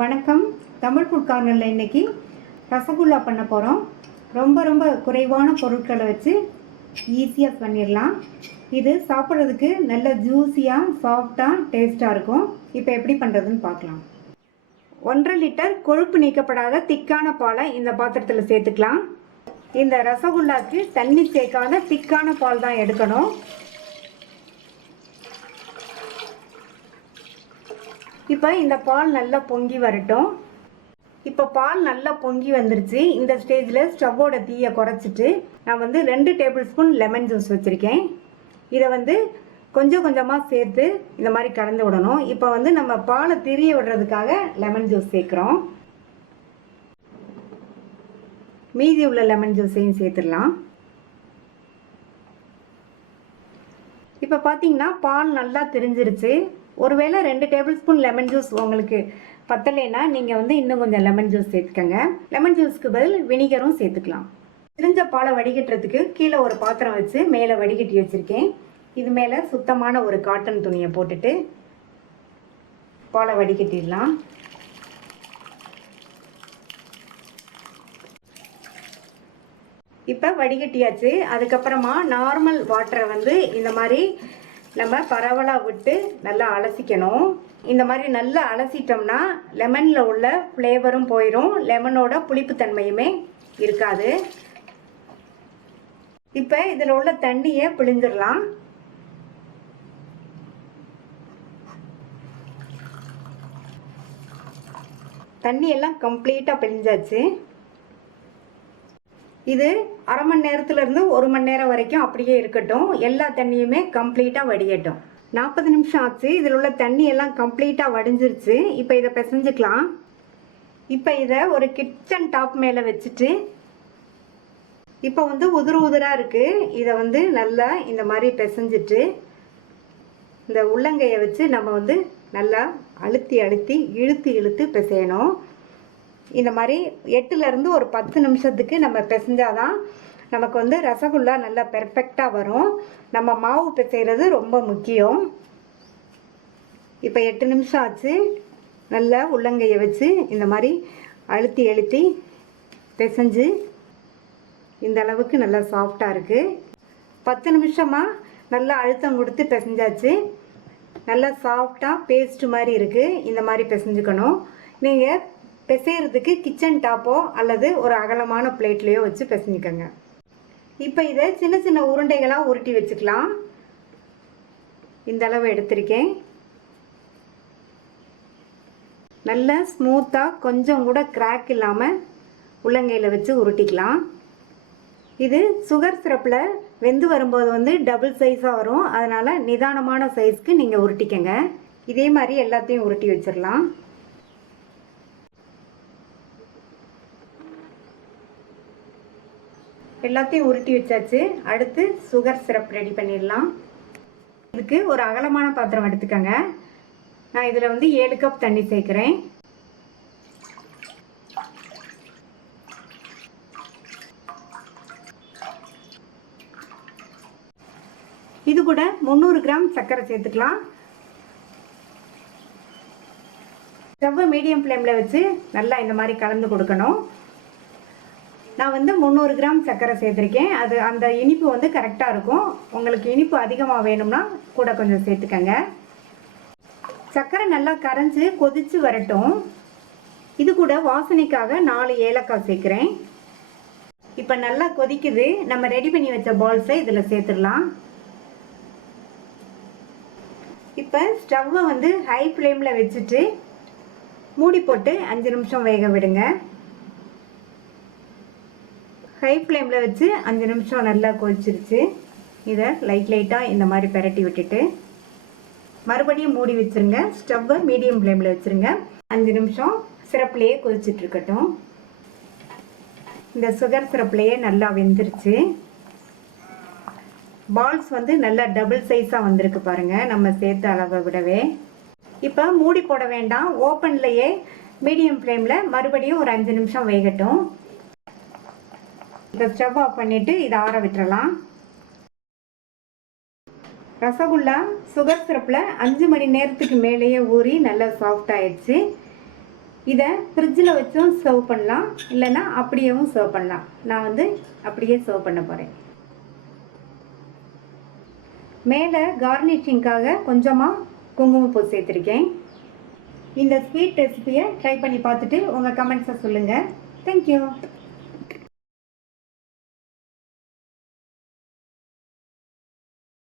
வணக்கம். தமிழ் ஃபுட் கார்னரில் இன்றைக்கி ரசகுல்லா பண்ண போகிறோம். ரொம்ப குறைவான பொருட்களை வச்சு ஈஸியாக பண்ணிடலாம். இது சாப்பிட்றதுக்கு நல்ல ஜூஸியாக சாஃப்டாக டேஸ்ட்டாக இருக்கும். இப்போ எப்படி பண்ணுறதுன்னு பார்க்கலாம். 1.5 லிட்டர் கொழுப்பு நீக்கப்படாத திக்கான பாலை இந்த பாத்திரத்தில் சேர்த்துக்கலாம். இந்த ரசகுல்லாவுக்கு தண்ணி சேர்க்காத திக்கான பால் தான் எடுக்கணும். இப்போ இந்த பால் நல்லா பொங்கி வரட்டும். இப்போ பால் நல்லா பொங்கி வந்துருச்சு. இந்த ஸ்டேஜில் ஸ்டவ்வோட தீயை குறைச்சிட்டு நான் 2 டேபிள் ஸ்பூன் லெமன் ஜூஸ் வச்சுருக்கேன். இதை கொஞ்சம் கொஞ்சமாக சேர்த்து இந்த மாதிரி கலந்து விடணும். இப்போ நம்ம பாலை திரிய விடுறதுக்காக லெமன் ஜூஸ் சேர்க்குறோம். மீதி உள்ள லெமன் ஜூஸையும் சேர்த்துடலாம். இப்போ பார்த்தீங்கன்னா பால் நல்லா திரிஞ்சிருச்சு. ஒருவேளை 2 டேபிள் ஸ்பூன் லெமன் ஜூஸ் உங்களுக்கு பத்தலைன்னா நீங்கள் இன்னும் கொஞ்சம் லெமன் ஜூஸ் சேர்த்துக்கங்க. லெமன் ஜூஸ்க்கு பதில் வினிகரும் சேர்த்துக்கலாம். திரிஞ்ச பாலை வடிகட்டுறதுக்கு கீழே ஒரு பாத்திரம் வச்சு மேலே வடிகட்டி வச்சுருக்கேன். இது மேலே சுத்தமான ஒரு காட்டன் துணியை போட்டுட்டு பாலை வடிகட்டிடலாம். இப்போ வடிகட்டியாச்சு. அதுக்கப்புறமா நார்மல் வாட்டரை இந்த மாதிரி நம்ம பரவலாக விட்டு நல்லா அலசிக்கணும். இந்த மாதிரி நல்லா அலசிட்டோம்னா லெமனில் உள்ள ஃப்ளேவரும் போயிடும், லெமனோட புளிப்புத்தன்மையுமே இருக்காது. இப்போ இதில் உள்ள தண்ணியை பிழிஞ்சிடலாம். தண்ணியெல்லாம் கம்ப்ளீட்டாக பிழிஞ்சாச்சு. இது அரை மணி நேரத்துலேருந்து 1 மணி நேரம் வரைக்கும் அப்படியே இருக்கட்டும். எல்லா தண்ணியுமே கம்ப்ளீட்டாக வடியட்டும். 40 நிமிஷம் ஆச்சு. இதில் உள்ள தண்ணியெல்லாம் கம்ப்ளீட்டாக வடிஞ்சிருச்சு. இப்போ இதை பிசைஞ்சிக்கலாம். இப்போ இதை ஒரு கிச்சன் டாப் மேலே வச்சுட்டு இப்போ உதிரு உதிராக இருக்குது. இதை நல்லா இந்த மாதிரி பிசைஞ்சிட்டு இந்த உள்ளங்கையை வச்சு நம்ம நல்லா அழுத்தி இழுத்து பிசையணும். இந்த மாதிரி 8லேருந்து ஒரு 10 நிமிஷத்துக்கு நம்ம பிசைஞ்சாதான் நமக்கு ரசகுல்லா நல்லா பெர்ஃபெக்டாக வரும். நம்ம மாவு பிசைகிறது ரொம்ப முக்கியம். இப்போ 8 நிமிஷம் ஆச்சு. நல்லா உள்ளங்கையை வச்சு இந்த மாதிரி அழுத்தி பிசைஞ்சு இந்த அளவுக்கு நல்லா சாஃப்டாக இருக்குது. 10 நிமிஷமாக நல்லா அழுத்தம் கொடுத்து பிசைஞ்சாச்சு. நல்லா சாஃப்டாக பேஸ்ட் மாதிரி இருக்குது. இந்த மாதிரி பிசைஞ்சுக்கணும். நீங்கள் பிசைகிறதுக்கு கிச்சன் டாப்போ அல்லது ஒரு அகலமான பிளேட்லேயோ வச்சு பிசைஞ்சிக்கோங்க. இப்போ இதை சின்ன சின்ன உருண்டைகளாக உருட்டி வச்சுக்கலாம். இந்த அளவு எடுத்திருக்கேன். நல்லா ஸ்மூத்தாக கொஞ்சம் கூட கிராக் இல்லாமல் உள்ளங்கையில் வச்சு உருட்டிக்கலாம். இது சுகர் சிரப்பில் வெந்து வரும்போது டபுள் சைஸாக வரும். அதனால் நிதானமான சைஸ்க்கு நீங்கள் உருட்டிக்கங்க. இதே மாதிரி எல்லாத்தையும் உருட்டி வச்சிடலாம். எல்லாத்தையும் உருட்டி வச்சாச்சு. அடுத்து சுகர் சிரப் ரெடி பண்ணிடலாம். இதுக்கு ஒரு அகலமான பாத்திரம் எடுத்துக்கோங்க. நான் இதில் 7 கப் தண்ணி சேர்க்குறேன். இது கூட 300 கிராம் சர்க்கரை சேர்த்துக்கலாம். ஸ்டவ்வை மீடியம் ஃப்ளேமில் வச்சு நல்லா இந்த மாதிரி கலந்து கொடுக்கணும். நான் 300 கிராம் சர்க்கரை சேர்த்துருக்கேன். அது அந்த இனிப்பு கரெக்டாக இருக்கும். உங்களுக்கு இனிப்பு அதிகமாக வேணும்னா கூட கொஞ்சம் சேர்த்துக்கங்க. சர்க்கரை நல்லா கரைஞ்சி கொதித்து வரட்டும். இது கூட வாசனைக்காக 4 ஏலக்காய் சேர்க்குறேன். இப்போ நல்லா கொதிக்குது. நம்ம ரெடி பண்ணி வச்ச பால்ஸை இதில் சேர்த்துடலாம். இப்போ ஸ்டவ்வை ஹை ஃப்ளேமில் வச்சுட்டு மூடி போட்டு 5 நிமிஷம் வேக விடுங்க. ஹை ஃப்ளேமில் வச்சு 5 நிமிஷம் நல்லா கொதிச்சிருச்சு. இதை லைட்டாக இந்த மாதிரி பெரட்டி விட்டுட்டு மறுபடியும் மூடி வச்சுருங்க. ஸ்டவ்வை மீடியம் ஃப்ளேமில் வச்சுருங்க. 5 நிமிஷம் சிரப்லேயே கொதிச்சிட்ருக்கட்டும். இந்த சுகர் சிரப்லேயே நல்லா வெந்துருச்சு. பால்ஸ் நல்லா டபுள் சைஸாக வந்திருக்கு பாருங்கள், நம்ம சேர்த்த அளவை விடவே. இப்போ மூடி போட வேண்டாம். ஓப்பன்லேயே மீடியம் ஃப்ளேமில் மறுபடியும் ஒரு 5 நிமிஷம் வேகட்டும். இந்த ஸ்டவ் ஆஃப் பண்ணிவிட்டு இதை ஆற விட்டுறலாம். ரசகுல்லா சுகர் சிரப்பில் 5 மணி நேரத்துக்கு மேலேயே ஊறி நல்லா சாஃப்ட் ஆயிடுச்சு. இதை ஃப்ரிட்ஜில் வச்சும் சர்வ் பண்ணலாம், இல்லைன்னா அப்படியேவும் சர்வ் பண்ணலாம். நான் வந்து அப்படியே சர்வ் பண்ண போகிறேன். மேலே கார்னிஷிங்காக கொஞ்சமாக குங்குமப்பூ சேர்த்துருக்கேன். இந்த ஸ்வீட் ரெசிபியை ட்ரை பண்ணி பார்த்துட்டு உங்கள் கமெண்ட்ஸை சொல்லுங்கள். தேங்க்யூ.